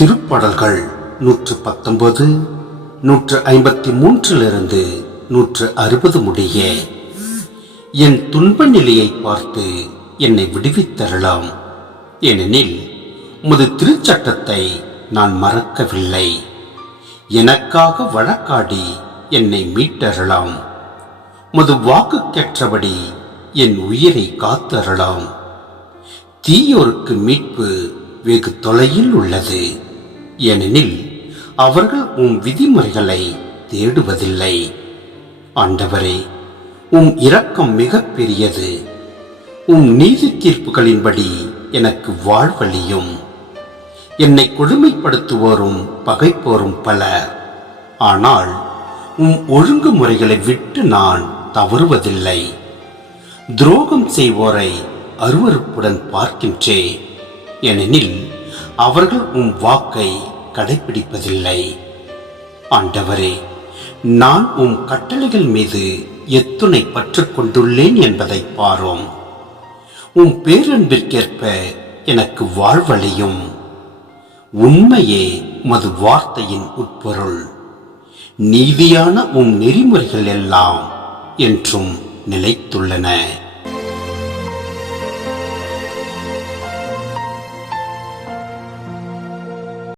திருப்பாடல்கள் நூற்று பத்தொன்பது நூற்று ஐம்பத்தி மூன்றிலிருந்து நூற்று அறுபது முடிய. என் துன்ப நிலையை பார்த்து என்னை விடுவித்தரலாம் ஏனெனில் உமது திருச்சட்டத்தை நான் மறக்கவில்லை. எனக்காக வழக்காடி என்னை மீட்டரலாம் உமது வாக்குக்கேற்றபடி என் உயிரை காத்தரலாம் தீயோருக்கு மீட்பு வெகு தொலையில் உள்ளது. ஏனெனில் அவர்கள் உம் விதிமுறைகளை தேடுவதில்லை. ஆண்டவரே உம் இரக்கம் மிக பெரியது. உம் நீதி தீர்ப்புகளின்படி எனக்கு வாழ்வழியும். என்னை கொடுமைப்படுத்துவோரும் பகைப்போரும் பலர். ஆனால் உம் ஒழுங்குமுறைகளை விட்டு நான் தவறுவதில்லை. துரோகம் செய்வோரை அருவருப்புடன் பார்க்கின்றேன். ஏனெனில் அவர்கள் உம் வாக்கை கடைபிடிப்பதில்லை ஆண்டவரே நான் உம் கட்டளைகள் மீது எத்துணை பற்று கொண்டுள்ளேன் என்பதை பாரோம். உம் பேரன்பிற்கேற்ப எனக்கு வாழ்வழியும் உண்மையே உமது வார்த்தையின் உட்பொருள். நீதியான உம் நெறிமுறைகள் எல்லாம் என்றும் நிலைத்துள்ளன.